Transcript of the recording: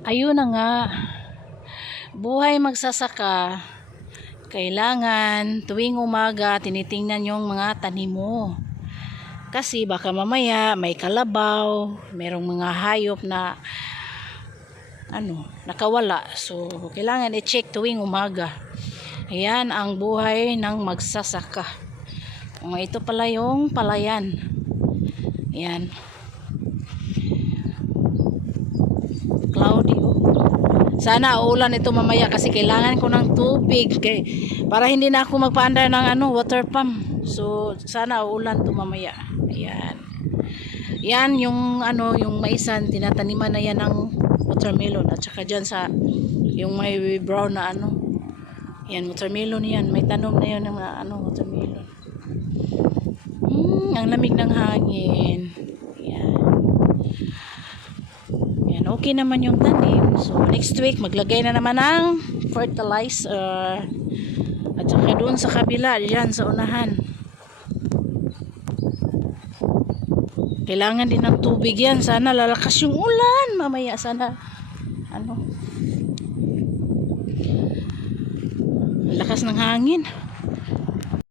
Ayun na nga, buhay magsasaka, kailangan tuwing umaga tinitingnan yung mga tanim mo. Kasi baka mamaya may kalabaw, merong mga hayop na nakawala. So, kailangan i-check tuwing umaga. Ayan ang buhay ng magsasaka. Ito pala yung palayan. Ayan. Cloudy Sana uulan ito mamaya kasi kailangan ko ng tubig para hindi na ako magpaandar ng water pump. So sana uulan ito mamaya. Ayan. Yan yung yung maisan tinataniman na yan ng watermelon at saka diyan sa yung may brown na Yan watermelon yan. May tanom na yan ng watermelon. Ang lamig ng hangin. Okay naman yung tanim. So next week maglagay na naman ng fertilizer at saka doon sa kabila diyan sa unahan kailangan din ng tubig yan. Sana lalakas yung ulan mamaya. Sana lakas ng hangin.